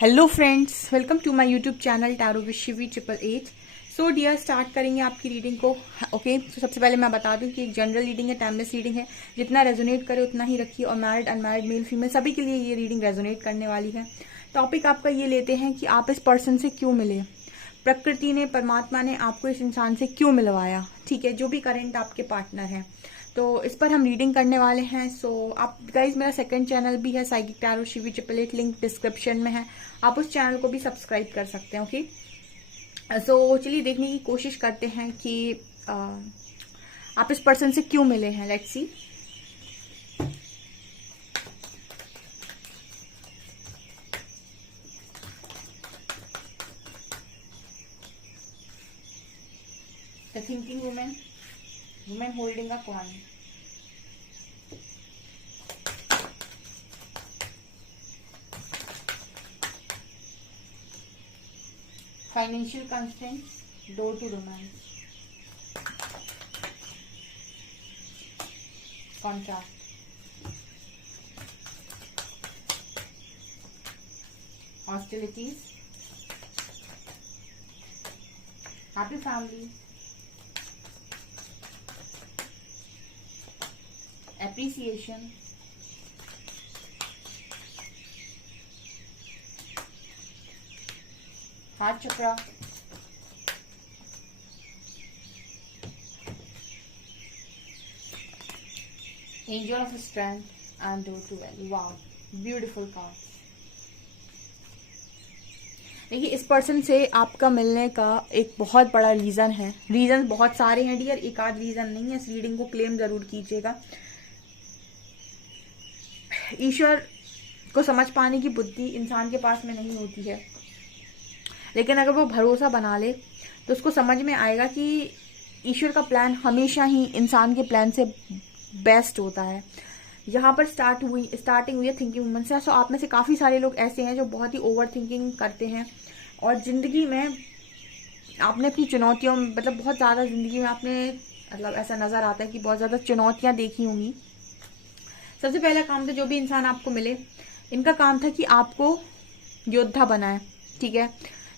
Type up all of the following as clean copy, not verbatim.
Hello friends, welcome to my YouTube channel tarot with Shivi 888। So dear, start करेंगे आपकी reading को। Okay, तो सबसे पहले मैं बता दूं कि एक जनरल रीडिंग है, टाइमलेस रीडिंग है। जितना रेजोनेट करे उतना ही रखिए, और मैरिड अनमैरिड मेल फीमेल सभी के लिए ये रीडिंग रेजोनेट करने वाली है। टॉपिक आपका ये लेते हैं कि आप इस पर्सन से क्यों मिले, प्रकृति ने, परमात्मा ने आपको इस इंसान से क्यों मिलवाया। ठीक है, जो भी करेंट आपके पार्टनर हैं, तो इस पर हम रीडिंग करने वाले हैं। सो आप गाइज, मेरा सेकंड चैनल भी है psychic tarot Shivi 888, link description में है, आप उस चैनल को भी सब्सक्राइब कर सकते हैं। ओके, सो चलिए देखने की कोशिश करते हैं कि आप इस पर्सन से क्यों मिले हैं। Let's see. The thinking women, women holding a coin, financial constraints, door to romance, contract, hostilities, happy family, appreciation, heart chakra, angel of strength and door to value. Wow, beautiful card. देखिए, इस person से आपका मिलने का एक बहुत बड़ा reason है। रीजन बहुत सारे हैं डियर, एक आध रीजन नहीं है। इस रीडिंग को क्लेम जरूर कीजिएगा। ईश्वर को समझ पाने की बुद्धि इंसान के पास में नहीं होती है, लेकिन अगर वो भरोसा बना ले तो उसको समझ में आएगा कि ईश्वर का प्लान हमेशा ही इंसान के प्लान से बेस्ट होता है। यहाँ पर स्टार्टिंग हुई है थिंकिंग वुमन से। सो आप में से काफी सारे लोग ऐसे हैं जो बहुत ही ओवर थिंकिंग करते हैं, और जिंदगी में आपने अपनी चुनौतियों, मतलब बहुत ज्यादा जिंदगी में आपने, मतलब ऐसा नजर आता है कि बहुत ज्यादा चुनौतियां देखी होंगी। सबसे पहला काम था, जो भी इंसान आपको मिले, इनका काम था कि आपको योद्धा बनाए। ठीक है,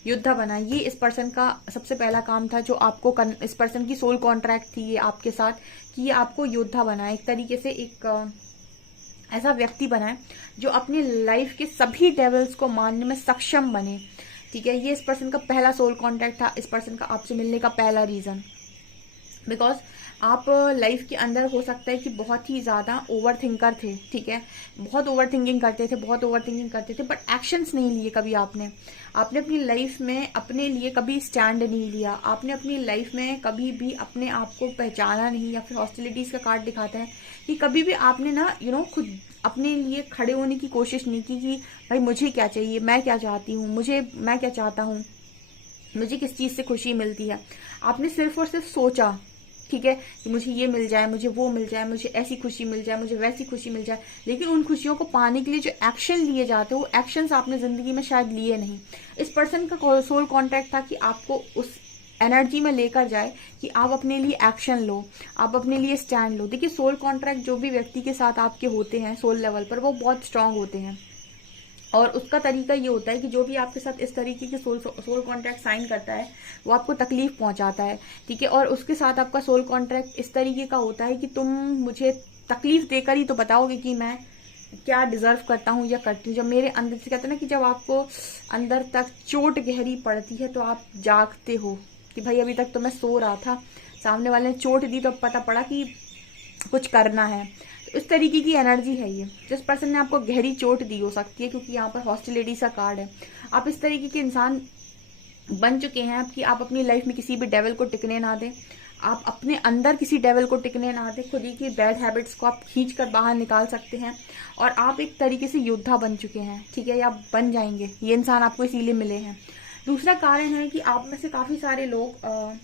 योद्धा बनाए, ये इस पर्सन का सबसे पहला काम था। जो आपको इस पर्सन की सोल कॉन्ट्रैक्ट थी ये आपके साथ, कि ये आपको योद्धा बनाए, एक तरीके से एक ऐसा व्यक्ति बनाए जो अपनी लाइफ के सभी डेवल्स को मानने में सक्षम बने। ठीक है, ये इस पर्सन का पहला सोल कॉन्ट्रैक्ट था, इस पर्सन का आपसे मिलने का पहला रीजन। बिकॉज आप लाइफ के अंदर हो सकता है कि बहुत ही ज्यादा ओवर थिंकर थे। ठीक है, बहुत ओवर थिंकिंग करते थे, बट एक्शंस नहीं लिए कभी आपने अपनी लाइफ में अपने लिए कभी स्टैंड नहीं लिया। आपने अपनी लाइफ में कभी भी अपने आप को पहचाना नहीं, या फिर हॉस्टिलिटीज का कार्ड दिखाता है कि कभी भी आपने ना खुद अपने लिए खड़े होने की कोशिश नहीं की कि भाई मुझे क्या चाहिए, मैं क्या चाहती हूँ, मैं क्या चाहता हूँ, मुझे किस चीज से खुशी मिलती है। आपने सिर्फ और सिर्फ सोचा, ठीक है, कि मुझे ये मिल जाए, मुझे वो मिल जाए, मुझे ऐसी खुशी मिल जाए, मुझे वैसी खुशी मिल जाए। लेकिन उन खुशियों को पाने के लिए जो एक्शन लिए जाते हैं, वो एक्शंस आपने जिंदगी में शायद लिए नहीं। इस पर्सन का सोल कॉन्ट्रैक्ट था कि आपको उस एनर्जी में लेकर जाए कि आप अपने लिए एक्शन लो, आप अपने लिए स्टैंड लो। देखिए, सोल कॉन्ट्रैक्ट जो भी व्यक्ति के साथ आपके होते हैं सोल लेवल पर, वो बहुत स्ट्रांग होते हैं, और उसका तरीका ये होता है कि जो भी आपके साथ इस तरीके की सोल कॉन्ट्रैक्ट साइन करता है, वो आपको तकलीफ पहुंचाता है। ठीक है, और उसके साथ आपका सोल कॉन्ट्रैक्ट इस तरीके का होता है कि तुम मुझे तकलीफ देकर ही तो बताओगे कि मैं क्या डिजर्व करता हूँ या करती हूँ। जब मेरे अंदर से, कहते हैं ना कि जब आपको अंदर तक चोट गहरी पड़ती है तो आप जागते हो कि भाई अभी तक तो मैं सो रहा था, सामने वाले ने चोट दी तो पता पड़ा कि कुछ करना है। इस तरीके की एनर्जी है ये। जिस पर्सन ने आपको गहरी चोट दी हो सकती है, क्योंकि यहाँ पर हॉस्टिलिटी का कार्ड है। आप इस तरीके के इंसान बन चुके हैं कि आप अपनी लाइफ में किसी भी डेवल को टिकने ना दें, आप अपने अंदर किसी डेवल को टिकने ना दें, खुद ही की बैड हैबिट्स को आप खींच कर बाहर निकाल सकते हैं, और आप एक तरीके से योद्धा बन चुके हैं। ठीक है, या बन जाएंगे। ये इंसान आपको इसीलिए मिले हैं। दूसरा कारण है कि आप में से काफी सारे लोग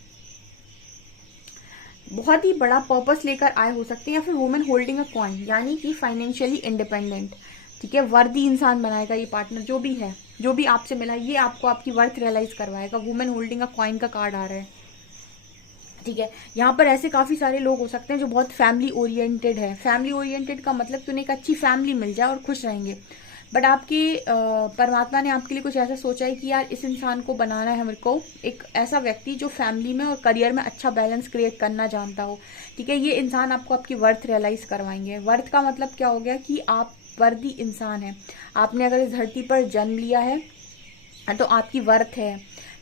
बहुत ही बड़ा पर्पस लेकर आए हो सकते हैं, या फिर वुमेन होल्डिंग अ कॉइन, यानी कि फाइनेंशियली इंडिपेंडेंट। ठीक है, वर्दी इंसान बनाएगा ये पार्टनर, जो भी है, जो भी आपसे मिला, ये आपको आपकी वर्थ रियलाइज करवाएगा। वुमेन होल्डिंग अ कॉइन का कार्ड आ रहा है। ठीक है, यहाँ पर ऐसे काफी सारे लोग हो सकते हैं जो बहुत फैमिली ओरिएंटेड है। फैमिली ओरिएंटेड का मतलब कि उन्हें एक अच्छी फैमिली मिल जाए और खुश रहेंगे। बट आपकी परमात्मा ने आपके लिए कुछ ऐसा सोचा है कि यार इस इंसान को बनाना है मेरे को, एक ऐसा व्यक्ति जो फैमिली में और करियर में अच्छा बैलेंस क्रिएट करना जानता हो। ठीक है, ये इंसान आपको आपकी वर्थ रियलाइज करवाएंगे। वर्थ का मतलब क्या हो गया कि आप वर्दी इंसान है। आपने अगर इस धरती पर जन्म लिया है तो आपकी वर्थ है।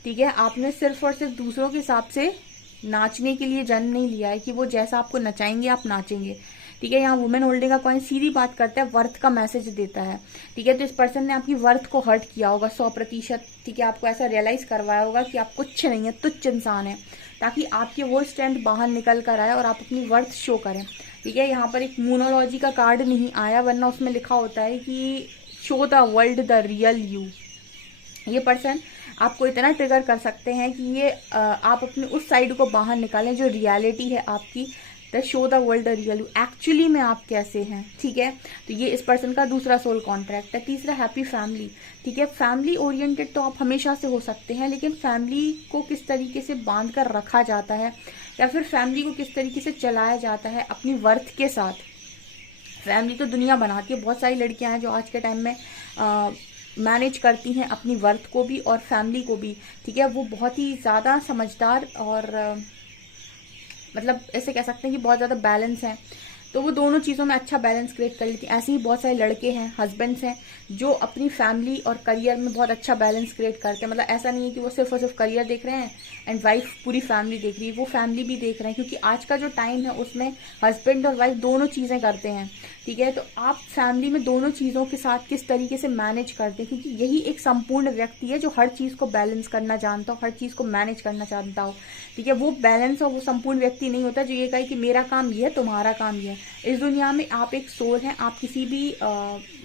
ठीक है, आपने सिर्फ और सिर्फ दूसरों के हिसाब से नाचने के लिए जन्म नहीं लिया है कि वो जैसा आपको नचाएंगे आप नाचेंगे। ठीक है, यहाँ वुमेन होल्डिंग का कॉइन सीधी बात करता है, वर्थ का मैसेज देता है। ठीक है, तो इस पर्सन ने आपकी वर्थ को हर्ट किया होगा 100%। ठीक है, आपको ऐसा रियलाइज करवाया होगा कि आप कुछ नहीं है, तुच्छ इंसान है, ताकि आपके वो स्ट्रेंथ बाहर निकल कर आए और आप अपनी वर्थ शो करें। ठीक है, यहाँ पर एक मूनोलॉजी का कार्ड नहीं आया, वरना उसमें लिखा होता है कि show the world the real you. ये पर्सन आपको इतना ट्रिगर कर सकते हैं कि ये आप अपने उस साइड को बाहर निकालें जो रियलिटी है आपकी, the show the world the real you, actually में आप कैसे हैं। ठीक है, तो ये इस पर्सन का दूसरा सोल कॉन्ट्रैक्ट है। तीसरा हैप्पी फैमिली। ठीक है, फैमिली ओरिएंटेड तो आप हमेशा से हो सकते हैं, लेकिन फैमिली को किस तरीके से बांध कर रखा जाता है या फिर फैमिली को किस तरीके से चलाया जाता है अपनी वर्थ के साथ। फैमिली तो दुनिया बनाती है, बहुत सारी लड़कियां हैं जो आज के टाइम में मैनेज करती हैं अपनी वर्थ को भी और फैमिली को भी। ठीक है, वो बहुत ही ज़्यादा समझदार और मतलब ऐसे कह सकते हैं कि बहुत ज़्यादा बैलेंस है, तो वो दोनों चीज़ों में अच्छा बैलेंस क्रिएट कर लेती हैं। ऐसे ही बहुत सारे लड़के हैं, हस्बैंड्स हैं, जो अपनी फैमिली और करियर में बहुत अच्छा बैलेंस क्रिएट करते हैं। मतलब ऐसा नहीं है कि वो सिर्फ और सिर्फ करियर देख रहे हैं एंड वाइफ पूरी फैमिली देख रही है, वो फैमिली भी देख रहे हैं, क्योंकि आज का जो टाइम है उसमें हस्बैंड और वाइफ दोनों चीज़ें करते हैं। ठीक है, तो आप फैमिली में दोनों चीज़ों के साथ किस तरीके से मैनेज करते हैं, क्योंकि यही एक संपूर्ण व्यक्ति है जो हर चीज़ को बैलेंस करना जानता हो, हर चीज़ को मैनेज करना जानता हो। ठीक है, वो बैलेंस और वो संपूर्ण व्यक्ति नहीं होता जो ये कहे कि मेरा काम ये है तुम्हारा काम ये है। इस दुनिया में आप एक सोल हैं, आप किसी भी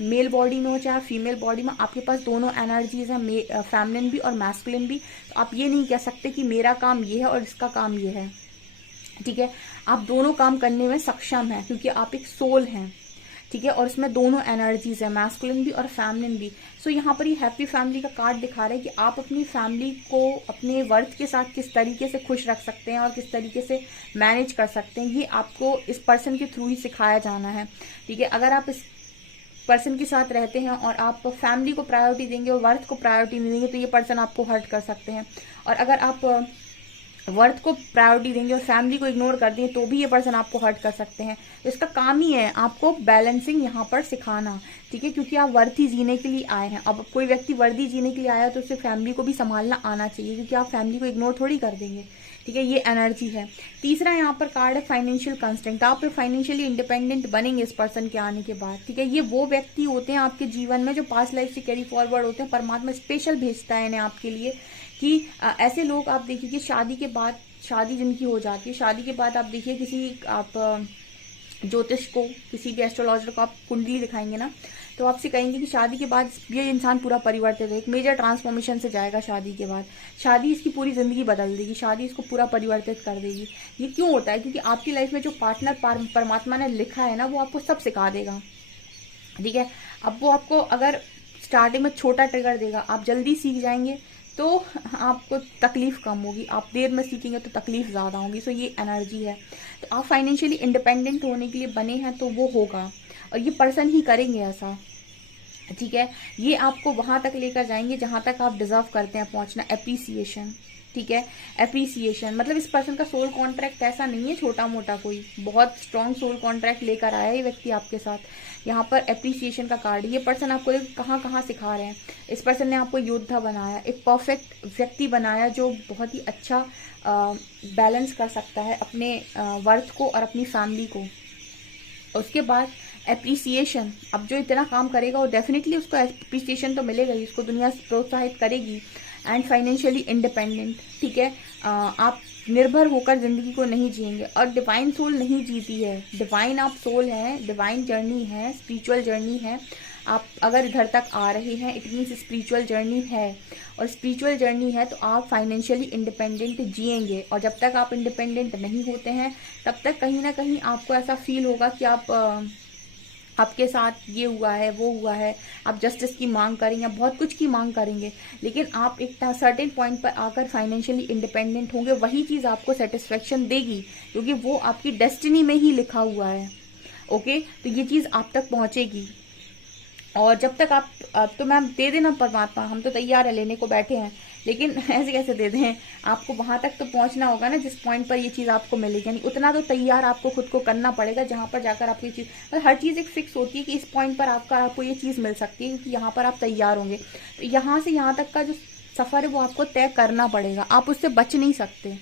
मेल बॉडी में हो चाहे फीमेल बॉडी में, आपके पास दोनों एनर्जीज हैं, फेमिनिन भी और मैस्कुलिन भी। तो आप ये नहीं कह सकते कि मेरा काम ये है और इसका काम ये है। ठीक है, आप दोनों काम करने में सक्षम हैं क्योंकि आप एक सोल हैं। ठीक है, और इसमें दोनों एनर्जीज है, मैस्कुलिन भी और फेमिनिन भी। सो यहाँ पर ये हैप्पी फैमिली का कार्ड दिखा रहा है कि आप अपनी फैमिली को अपने वर्थ के साथ किस तरीके से खुश रख सकते हैं और किस तरीके से मैनेज कर सकते हैं, ये आपको इस पर्सन के थ्रू ही सिखाया जाना है। ठीक है, अगर आप इस पर्सन के साथ रहते हैं और आप फैमिली को प्रायोरिटी देंगे और वर्थ को प्रायोरिटी नहीं देंगे तो ये पर्सन आपको हर्ट कर सकते हैं। और अगर आप वर्थ को प्रायोरिटी देंगे और फैमिली को इग्नोर कर देंगे तो भी ये पर्सन आपको हर्ट कर सकते हैं। तो इसका काम ही है आपको बैलेंसिंग यहाँ पर सिखाना। ठीक है, क्योंकि आप वर्दी जीने के लिए आए हैं। अब कोई व्यक्ति वर्दी जीने के लिए आया तो उसे फैमिली को भी संभालना आना चाहिए, क्योंकि आप फैमिली को इग्नोर थोड़ी कर देंगे। ठीक है, ये एनर्जी है। तीसरा यहाँ पर कार्ड है फाइनेंशियल कंस्ट्रेंट। आप फाइनेंशियली इंडिपेंडेंट बनेंगे इस पर्सन के आने के बाद। ठीक है, ये वो व्यक्ति होते हैं आपके जीवन में जो पास्ट लाइफ से कैरी फॉरवर्ड होते हैं। परमात्मा स्पेशल भेजता है इन्हें आपके लिए कि ऐसे लोग आप देखिए कि शादी के बाद, शादी जिनकी हो जाती है, शादी के बाद आप देखिए किसी आप ज्योतिष को, किसी भी एस्ट्रोलॉजर को आप कुंडली दिखाएंगे ना, तो आपसे कहेंगे कि शादी के बाद ये इंसान पूरा परिवर्तित है, एक मेजर ट्रांसफॉर्मेशन से जाएगा शादी के बाद। शादी इसकी पूरी जिंदगी बदल देगी, शादी इसको पूरा परिवर्तित कर देगी। ये क्यों होता है? क्योंकि आपकी लाइफ में जो पार्टनर परमात्मा ने लिखा है ना, वो आपको सब सिखा देगा। ठीक है, अब वो आपको अगर स्टार्टिंग में छोटा ट्रिगर देगा, आप जल्दी सीख जाएंगे तो आपको तकलीफ कम होगी, आप देर में सीखेंगे तो तकलीफ ज़्यादा होगी। सो ये एनर्जी है। तो आप फाइनेंशियली इंडिपेंडेंट होने के लिए बने हैं तो वो होगा, और ये पर्सन ही करेंगे ऐसा। ठीक है, ये आपको वहां तक लेकर जाएंगे जहां तक आप डिजर्व करते हैं पहुंचना। एप्रिसिएशन। ठीक है, एप्रिसिएशन मतलब इस पर्सन का सोल कॉन्ट्रैक्ट ऐसा नहीं है छोटा मोटा, कोई बहुत स्ट्रॉन्ग सोल कॉन्ट्रैक्ट लेकर आया है ये व्यक्ति आपके साथ। यहाँ पर एप्रिसिएशन का कार्ड, ये पर्सन आपको कहाँ कहाँ सिखा रहे हैं। इस पर्सन ने आपको योद्धा बनाया, एक परफेक्ट व्यक्ति बनाया जो बहुत ही अच्छा बैलेंस कर सकता है अपने वर्थ को और अपनी फैमिली को। उसके बाद एप्रिसिएशन, अब जो इतना काम करेगा वो डेफिनेटली उसको एप्रिसिएशन तो मिलेगा ही, उसको दुनिया प्रोत्साहित करेगी। And financially independent. ठीक है, आप निर्भर होकर जिंदगी को नहीं जिएंगे, और डिवाइन सोल नहीं जीती है। डिवाइन आप सोल हैं, डिवाइन जर्नी है, स्पिरिचुअल जर्नी है। आप अगर इधर तक आ रहे हैं इट मीन्स स्पिरिचुअल जर्नी है, और स्पिरिचुअल जर्नी है तो आप फाइनेंशियली इंडिपेंडेंट जिएंगे। और जब तक आप इंडिपेंडेंट नहीं होते हैं तब तक कहीं ना कहीं आपको ऐसा फील होगा कि आपके साथ ये हुआ है वो हुआ है, आप जस्टिस की मांग करेंगे, बहुत कुछ की मांग करेंगे, लेकिन आप एक सर्टेन पॉइंट पर आकर फाइनेंशियली इंडिपेंडेंट होंगे। वही चीज़ आपको सेटिस्फेक्शन देगी क्योंकि वो आपकी डेस्टिनी में ही लिखा हुआ है। ओके, तो ये चीज़ आप तक पहुंचेगी। और जब तक आप, अब तो मैम दे देना परमात्मा, हम तो तैयार है, लेने को बैठे हैं, लेकिन ऐसे कैसे दे दें, आपको वहां तक तो पहुंचना होगा ना जिस पॉइंट पर ये चीज़ आपको मिलेगी, यानी उतना तो तैयार आपको खुद को करना पड़ेगा जहां पर जाकर आपको ये चीज़, मतलब हर चीज़ एक फिक्स होती है कि इस पॉइंट पर आपको ये चीज़ मिल सकती है क्योंकि यहाँ पर आप तैयार होंगे। तो यहाँ से यहाँ तक का जो सफ़र है वो आपको तय करना पड़ेगा, आप उससे बच नहीं सकते,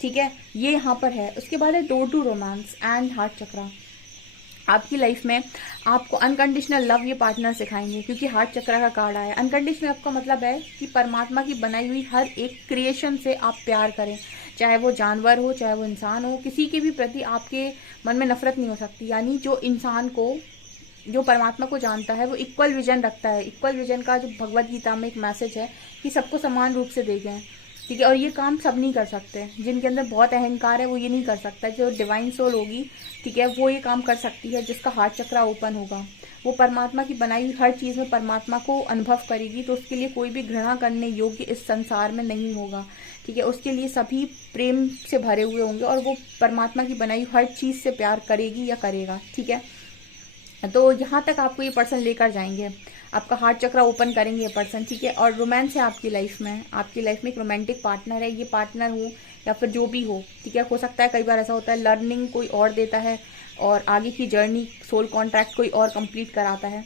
ठीक है, ये यहाँ पर है। उसके बाद है door to romance and heart chakra. आपकी लाइफ में आपको अनकंडीशनल लव ये पार्टनर सिखाएंगे, क्योंकि हार्ट चक्र का कार्ड आया। अनकंडीशनल लव का मतलब है कि परमात्मा की बनाई हुई हर एक क्रिएशन से आप प्यार करें, चाहे वो जानवर हो, चाहे वो इंसान हो, किसी के भी प्रति आपके मन में नफरत नहीं हो सकती। यानी जो इंसान को, जो परमात्मा को जानता है वो इक्वल विजन रखता है। इक्वल विजन का जो भगवत गीता में एक मैसेज है कि सबको समान रूप से देखें, ठीक है, और ये काम सब नहीं कर सकते। जिनके अंदर बहुत अहंकार है वो ये नहीं कर सकता। जो डिवाइन सोल होगी, ठीक है, वो ये काम कर सकती है। जिसका हार्ट चक्रा ओपन होगा वो परमात्मा की बनाई हुई हर चीज़ में परमात्मा को अनुभव करेगी, तो उसके लिए कोई भी घृणा करने योग्य इस संसार में नहीं होगा, ठीक है। उसके लिए सभी प्रेम से भरे हुए होंगे और वो परमात्मा की बनाई हुई हर चीज़ से प्यार करेगी या करेगा, ठीक है। तो यहाँ तक आपको ये पर्सन लेकर जाएंगे, आपका हार्ट चक्रा ओपन करेंगे ये पर्सन, ठीक है। और रोमांस है आपकी लाइफ में एक रोमांटिक पार्टनर है। ये पार्टनर हो या फिर जो भी हो, ठीक है, हो सकता है कई बार ऐसा होता है लर्निंग कोई और देता है और आगे की जर्नी सोल कॉन्ट्रैक्ट कोई और कंप्लीट कराता है,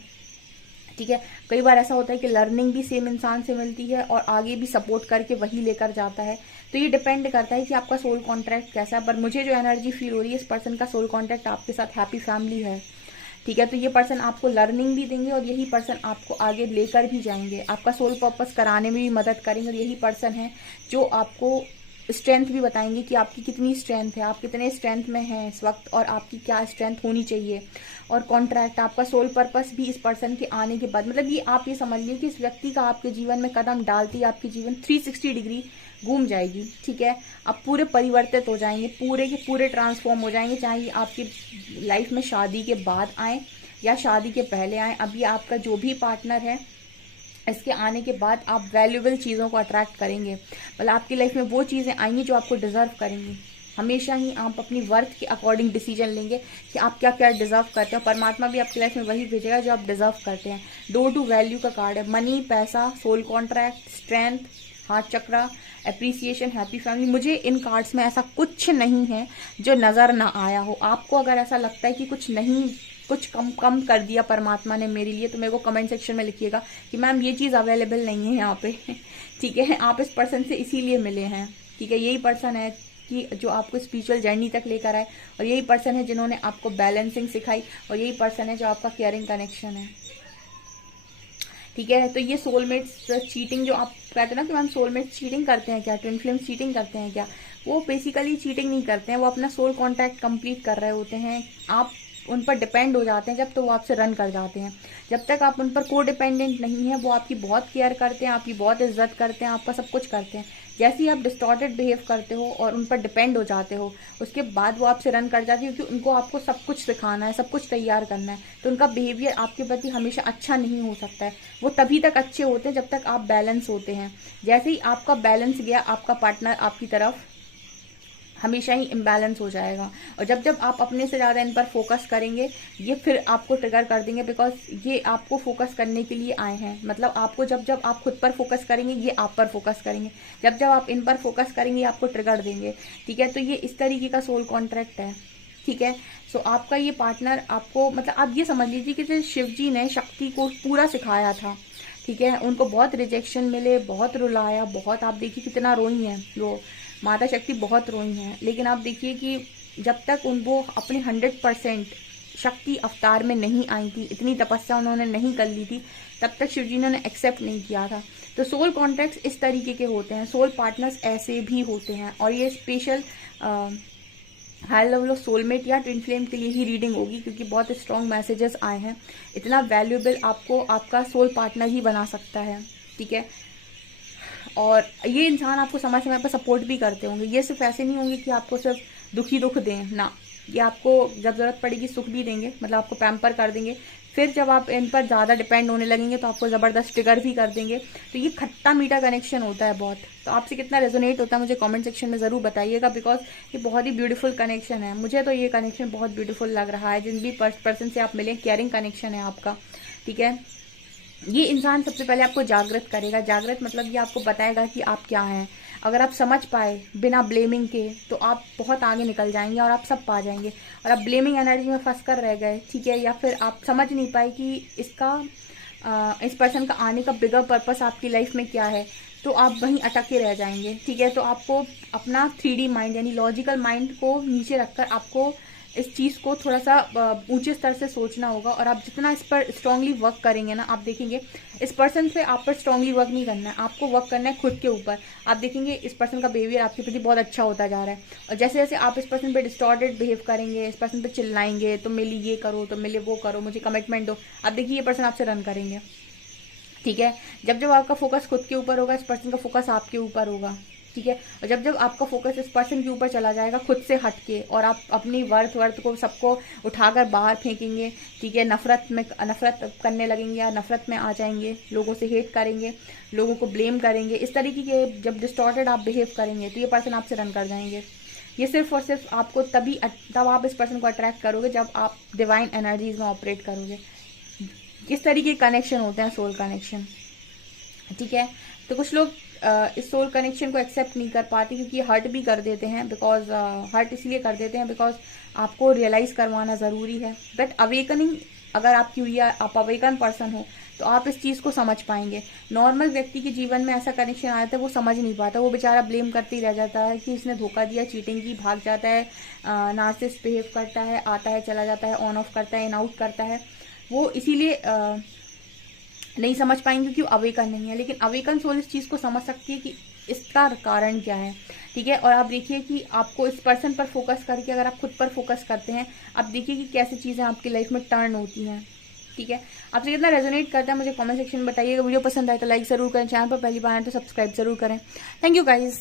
ठीक है। कई बार ऐसा होता है कि लर्निंग भी सेम इंसान से मिलती है और आगे भी सपोर्ट करके वही लेकर जाता है। तो ये डिपेंड करता है कि आपका सोल कॉन्ट्रैक्ट कैसा है। पर मुझे जो एनर्जी फील हो रही है, इस पर्सन का सोल कॉन्ट्रैक्ट आपके साथ हैप्पी फैमिली है, ठीक है। तो ये पर्सन आपको लर्निंग भी देंगे और यही पर्सन आपको आगे लेकर भी जाएंगे, आपका सोल पर्पस कराने में भी मदद करेंगे। और यही पर्सन है जो आपको स्ट्रेंथ भी बताएंगे कि आपकी कितनी स्ट्रेंथ है, आप कितने स्ट्रेंथ में हैं इस वक्त और आपकी क्या स्ट्रेंथ होनी चाहिए। और कॉन्ट्रैक्ट, आपका सोल पर्पस भी इस पर्सन के आने के बाद, मतलब ये आप ये समझ लीजिए कि इस व्यक्ति का आपके जीवन में कदम डालती है आपके जीवन 360 डिग्री घूम जाएगी, ठीक है। आप पूरे परिवर्तित हो जाएंगे, पूरे के पूरे ट्रांसफॉर्म हो जाएंगे, चाहे आपकी लाइफ में शादी के बाद आए या शादी के पहले आए। अब ये आपका जो भी पार्टनर है, इसके आने के बाद आप वैल्यूएबल चीज़ों को अट्रैक्ट करेंगे, मतलब आपकी लाइफ में वो चीज़ें आएंगी जो आपको डिजर्व करेंगी। हमेशा ही आप अपनी वर्थ के अकॉर्डिंग डिसीजन लेंगे कि आप क्या क्या डिजर्व करते हो। परमात्मा भी आपकी लाइफ में वही भेजेगा जो आप डिजर्व करते हैं। डोर टू वैल्यू का कार्ड है, मनी, पैसा, सोल कॉन्ट्रैक्ट, स्ट्रेंथ, हार्ट चक्रा, एप्रिसिएशन, हैप्पी फैमिली। मुझे इन कार्ड्स में ऐसा कुछ नहीं है जो नज़र ना आया हो। आपको अगर ऐसा लगता है कि कुछ कम कर दिया परमात्मा ने मेरे लिए, तो मेरे को कमेंट सेक्शन में लिखिएगा कि मैम ये चीज़ अवेलेबल नहीं है यहाँ पे ठीक है। आप इस पर्सन से इसीलिए मिले हैं, ठीक है। यही पर्सन है कि जो आपको स्पिरिचुअल जर्नी तक लेकर आए, और यही पर्सन है जिन्होंने आपको बैलेंसिंग सिखाई, और यही पर्सन है जो आपका केयरिंग कनेक्शन है, ठीक है। तो ये सोलमेट्स चीटिंग जो आप कहते हैं ना कि मैम सोलमेट्स चीटिंग करते हैं क्या, ट्विन फ्लेम्स चीटिंग करते हैं क्या, वो बेसिकली चीटिंग नहीं करते हैं। वो अपना सोल कॉन्ट्रैक्ट कंप्लीट कर रहे होते हैं। आप उन पर डिपेंड हो जाते हैं जब तो वो आपसे रन कर जाते हैं। जब तक आप उन पर को डिपेंडेंट नहीं है, वो आपकी बहुत केयर करते हैं, आपकी बहुत इज्जत करते हैं, आपका सब कुछ करते हैं। जैसे ही आप डिस्टॉर्टेड बिहेव करते हो और उन पर डिपेंड हो जाते हो, उसके बाद वो आपसे रन कर जाती है, क्योंकि उनको आपको सब कुछ सिखाना है, सब कुछ तैयार करना है। तो उनका बिहेवियर आपके प्रति हमेशा अच्छा नहीं हो सकता है। वो तभी तक अच्छे होते हैं जब तक आप बैलेंस होते हैं। जैसे ही आपका बैलेंस गया, आपका पार्टनर आपकी तरफ हमेशा ही इम्बैलेंस हो जाएगा। और जब जब आप अपने से ज़्यादा इन पर फोकस करेंगे, ये फिर आपको ट्रिगर कर देंगे, बिकॉज ये आपको फोकस करने के लिए आए हैं। मतलब आपको जब जब आप खुद पर फोकस करेंगे, ये आप पर फोकस करेंगे। जब जब आप इन पर फोकस करेंगे, आपको ट्रिगर देंगे, ठीक है। तो ये इस तरीके का सोल कॉन्ट्रैक्ट है, ठीक है। सो आपका ये पार्टनर आपको, मतलब आप ये समझ लीजिए कि शिव जी ने शक्ति को पूरा सिखाया था, ठीक है। उनको बहुत रिजेक्शन मिले, बहुत रुलाया, बहुत, आप देखिए कितना रोई हैं वो माता शक्ति, बहुत रोई हैं। लेकिन आप देखिए कि जब तक वो अपने 100% शक्ति अवतार में नहीं आई थी, इतनी तपस्या उन्होंने नहीं कर ली थी, तब तक शिव जी ने एक्सेप्ट नहीं किया था। तो सोल कॉन्ट्रैक्ट्स इस तरीके के होते हैं, सोल पार्टनर्स ऐसे भी होते हैं। और ये special high level of soulmate या ट्विन फ्लेम के लिए ही रीडिंग होगी, क्योंकि बहुत स्ट्रॉन्ग मैसेजेस आए हैं। इतना वैल्यूएबल आपको आपका सोल पार्टनर ही बना सकता है, ठीक है। और ये इंसान आपको समय समय पर सपोर्ट भी करते होंगे। ये सिर्फ ऐसे नहीं होंगे कि आपको सिर्फ दुख दें ना, ये आपको जब जरूरत पड़ेगी सुख भी देंगे, मतलब आपको पैम्पर कर देंगे। फिर जब आप इन पर ज़्यादा डिपेंड होने लगेंगे तो आपको ज़बरदस्त ट्रिगर भी कर देंगे। तो ये खट्टा मीठा कनेक्शन होता है बहुत। तो आपसे कितना रेजोनेट होता है मुझे कमेंट सेक्शन में ज़रूर बताइएगा, बिकॉज ये बहुत ही ब्यूटीफुल कनेक्शन है। मुझे तो ये कनेक्शन बहुत ब्यूटीफुल लग रहा है। जिन भी पर्सन से आप मिले, केयरिंग कनेक्शन है आपका, ठीक है। ये इंसान सबसे पहले आपको जागृत करेगा। जागृत मतलब ये आपको बताएगा कि आप क्या हैं। अगर आप समझ पाए बिना ब्लेमिंग के तो आप बहुत आगे निकल जाएंगे और आप सब पा जाएंगे। और आप ब्लेमिंग एनर्जी में फंस कर रह गए, ठीक है, या फिर आप समझ नहीं पाए कि इस पर्सन का आने का बिगर पर्पस आपकी लाइफ में क्या है, तो आप वहीं अटके रह जाएंगे, ठीक है। तो आपको अपना 3D माइंड यानी लॉजिकल माइंड को नीचे रखकर आपको इस चीज़ को थोड़ा सा ऊंचे स्तर से सोचना होगा। और आप जितना इस पर स्ट्रांगली वर्क करेंगे ना, आप देखेंगे इस पर्सन पे आप पर स्ट्रांगली वर्क नहीं करना है, आपको वर्क करना है खुद के ऊपर। आप देखेंगे इस पर्सन का बिहेवियर आपके प्रति बहुत अच्छा होता जा रहा है। और जैसे जैसे आप इस पर्सन पे डिस्टॉर्टेड बिहेव करेंगे, इस पर्सन पे चिल्लाएंगे, तो मेरे लिए ये करो, तो मेरे लिए वो करो, मुझे कमिटमेंट दो, आप देखिए ये पर्सन आपसे रन करेंगे, ठीक है। जब जब आपका फोकस खुद के ऊपर होगा, इस पर्सन का फोकस आपके ऊपर होगा, ठीक है। और जब जब आपका फोकस इस पर्सन के ऊपर चला जाएगा खुद से हटके, और आप अपनी वर्थ को सबको उठाकर बाहर फेंकेंगे, ठीक है, नफरत करने लगेंगे या नफरत में आ जाएंगे, लोगों से हेट करेंगे, लोगों को ब्लेम करेंगे, इस तरीके के जब डिस्टॉर्टेड आप बिहेव करेंगे तो ये पर्सन आपसे रन कर जाएंगे। ये सिर्फ और सिर्फ आपको तब आप इस पर्सन को अट्रैक्ट करोगे जब आप डिवाइन एनर्जीज में ऑपरेट करोगे। किस तरीके के कनेक्शन होते हैं, सोल कनेक्शन, ठीक है। तो कुछ लोग इस सोल कनेक्शन को एक्सेप्ट नहीं कर पाते क्योंकि हर्ट भी कर देते हैं, बिकॉज हर्ट इसलिए कर देते हैं बिकॉज आपको रियलाइज करवाना ज़रूरी है। बट अवेकनिंग, अगर आप अवेकन पर्सन हो तो आप इस चीज़ को समझ पाएंगे। नॉर्मल व्यक्ति के जीवन में ऐसा कनेक्शन आ जाता है, वो समझ नहीं पाता, वो बेचारा ब्लेम करते ही रह जाता है कि इसने धोखा दिया, चीटिंग की, भाग जाता है, नार्सिसिस्ट बिहेव करता है, आता है चला जाता है, ऑन ऑफ करता है, इन आउट करता है। वो इसीलिए नहीं समझ पाएंगे क्योंकि अवेकन नहीं है। लेकिन अवेकन सोल इस चीज़ को समझ सकती है कि इसका कारण क्या है, ठीक है। और आप देखिए कि आपको इस पर्सन पर फोकस करके अगर आप खुद पर फोकस करते हैं, आप देखिए कि कैसी चीज़ें आपकी लाइफ में टर्न होती हैं, ठीक है। आपसे कितना रेजोनेट करता है मुझे कमेंट सेक्शन में बताइएगा। वीडियो पसंद आए तो लाइक ज़रूर करें, चैनल पर पहली बार आए तो सब्सक्राइब जरूर करें। Thank you guys.